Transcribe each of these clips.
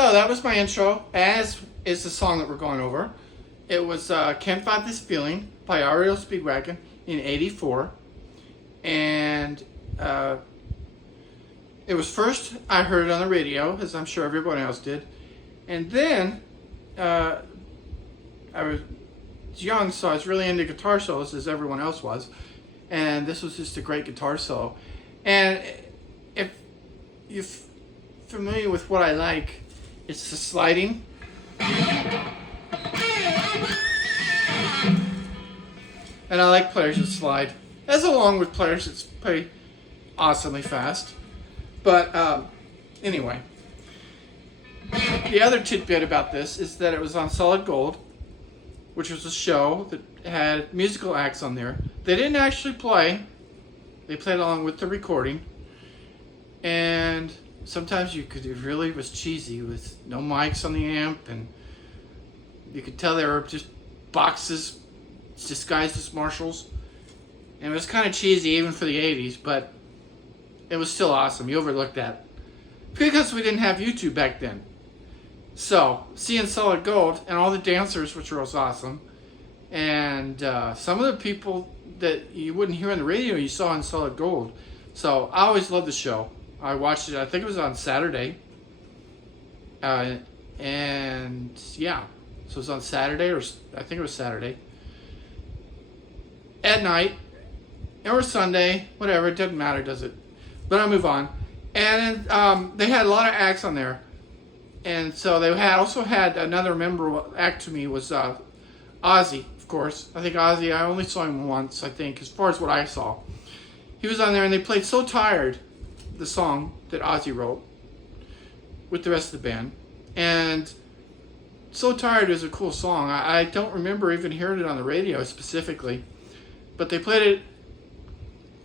So that was my intro, as is the song that we're going over. It was Can't Fight This Feeling by REO Speedwagon in '84. And it was first, I heard it on the radio, as I'm sure everyone else did. And then I was young, so I was really into guitar solos, as everyone else was. And this was just a great guitar solo. And if you're familiar with what I like, it's the sliding. And I like players that slide, as along with players that play awesomely fast. But anyway, the other tidbit about this is that it was on Solid Gold, which was a show that had musical acts on there. They didn't actually play. They played along with the recording. And sometimes it really was cheesy with no mics on the amp, and you could tell they were just boxes disguised as Marshalls. And it was kind of cheesy even for the 80s, but it was still awesome. You overlooked that. Because we didn't have YouTube back then. So, seeing Solid Gold and all the dancers, which was awesome, and some of the people that you wouldn't hear on the radio you saw in Solid Gold. So, I always loved the show. I watched it, I think it was on Saturday. And yeah, so it was on Saturday, or I think it was Saturday. At night, or Sunday, whatever, it doesn't matter, does it? But I'll move on. And they had a lot of acts on there. And so they also had another memorable act to me was Ozzy, of course. I think Ozzy, I only saw him once, I think, as far as what I saw. He was on there and they played So Tired, the song that Ozzy wrote, with the rest of the band. And So Tired is a cool song. I don't remember even hearing it on the radio specifically. But they played it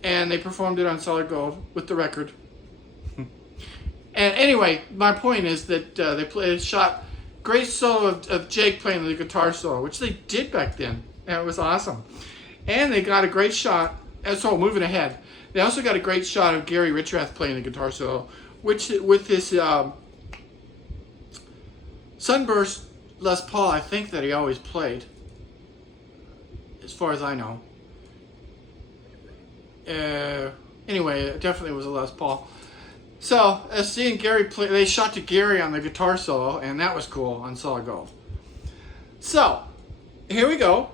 and they performed it on Solid Gold with the record. And anyway, my point is that they shot great solo of Jake playing the guitar solo, which they did back then, and it was awesome. And they got a great shot. So moving ahead, they also got a great shot of Gary Richrath playing the guitar solo, which with his Sunburst Les Paul, I think that he always played, as far as I know. Anyway, it definitely was a Les Paul. So, seeing Gary play, they shot to Gary on the guitar solo, and that was cool on Solid Gold. So, here we go.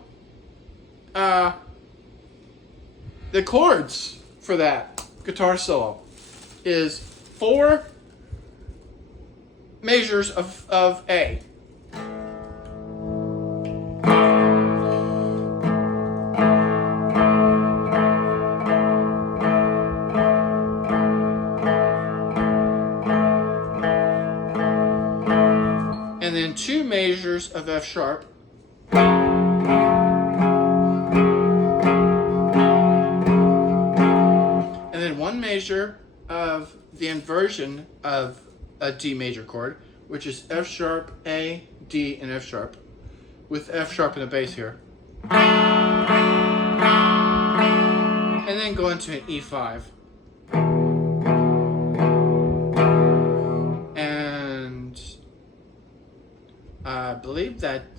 The chords for that guitar solo is 4 measures of A. And then 2 measures of F sharp. And then 1 measure of the inversion of a D major chord, which is F sharp, A, D, and F sharp, with F sharp in the bass here. And then go into an E5. I believe that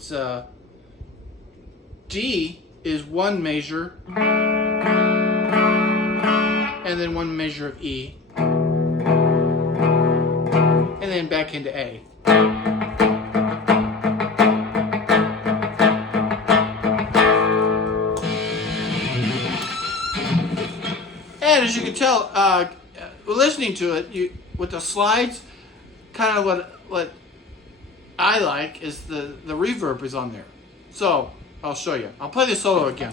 D is 1 measure, and then 1 measure of E, and then back into A. And as you can tell, listening to it, with the slides, kind of what I like is the reverb is on there. So, I'll show you. I'll play the solo again.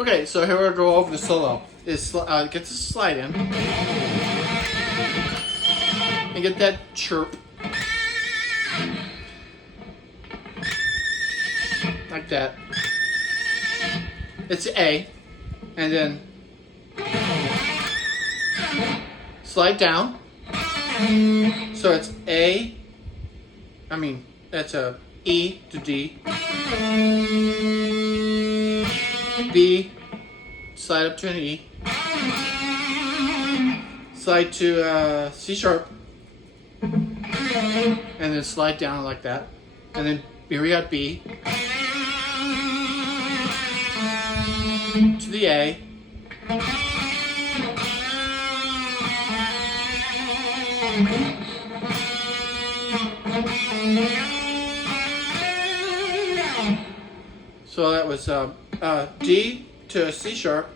Okay, so here we'll go over the solo. Get the slide in. And get that chirp. like that. It's A, and then slide down. So it's A. I mean, that's a E to D. B, slide up to an E. Slide to C sharp. And then slide down like that. And then here we got B. To the A. So that was D to C sharp.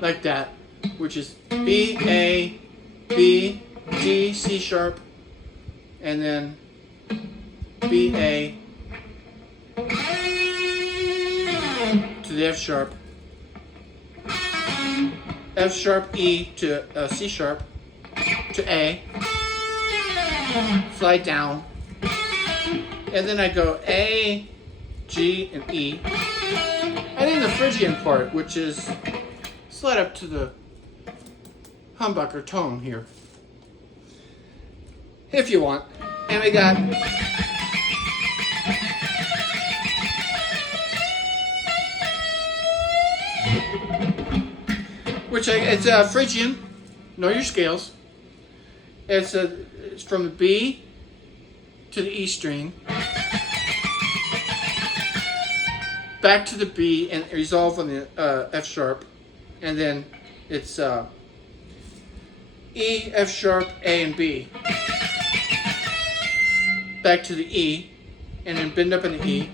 Like that, which is B, A, B, D, C sharp, and then B, A, to the F sharp, F sharp, E to C sharp, to A, slide down, and then I go A, G, and E, and then the Phrygian part, which is slide up to the humbucker tone here, if you want. And we got it's a Phrygian. Know your scales. It's from the B to the E string, back to the B, and resolve on the F sharp, and then it's E, F sharp, A, and B, back to the E, and then bend up in the E,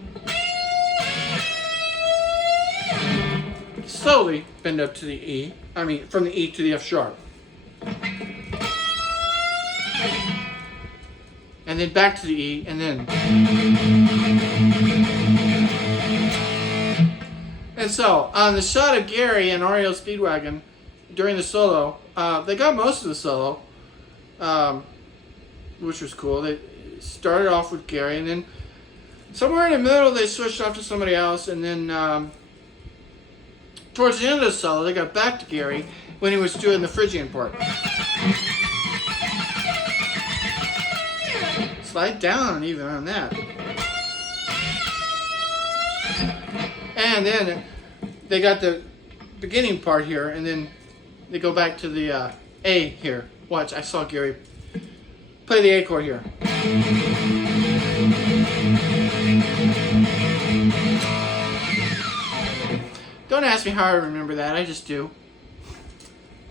slowly bend up to the E, I mean from the E to the F sharp, and then back to the E, and then. And so, on the shot of Gary and REO Speedwagon during the solo, they got most of the solo, which was cool. They started off with Gary, and then somewhere in the middle they switched off to somebody else, and then towards the end of the solo they got back to Gary when he was doing the Phrygian part. Slide down even on that. And then they got the beginning part here, and then they go back to the A here. Watch, I saw Gary play the A chord here. Don't ask me how I remember that, I just do.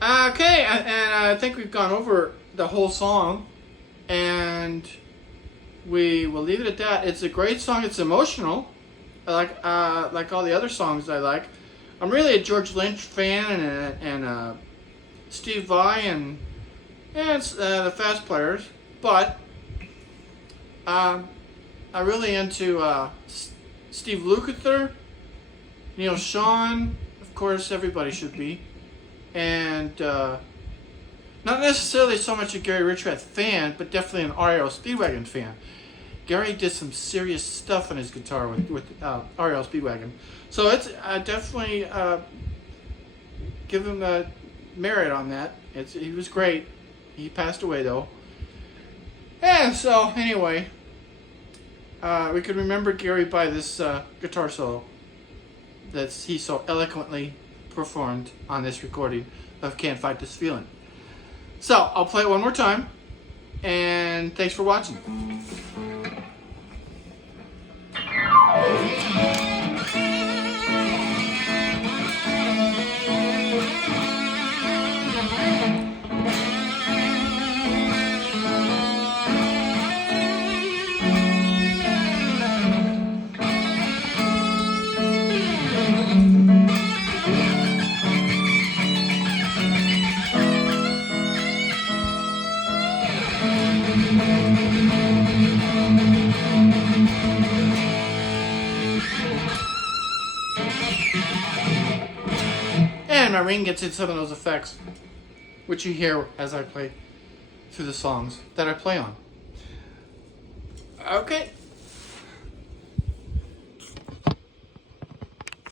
Okay, and I think we've gone over the whole song, and we will leave it at that. It's a great song, it's emotional. I like all the other songs I like. I'm really a George Lynch fan, and Steve Vai, and the Fast Players. But I'm really into Steve Lukather, Neil Schon, of course, everybody should be, and not necessarily so much a Gary Richrath fan, but definitely an REO Speedwagon fan. Gary did some serious stuff on his guitar with REO Speedwagon. So it's definitely give him merit on that. He was great. He passed away though. And so anyway, we could remember Gary by this guitar solo that he so eloquently performed on this recording of Can't Fight This Feeling. So I'll play it one more time, and thanks for watching. And my ring gets in some of those effects, which you hear as I play through the songs that I play on. Okay.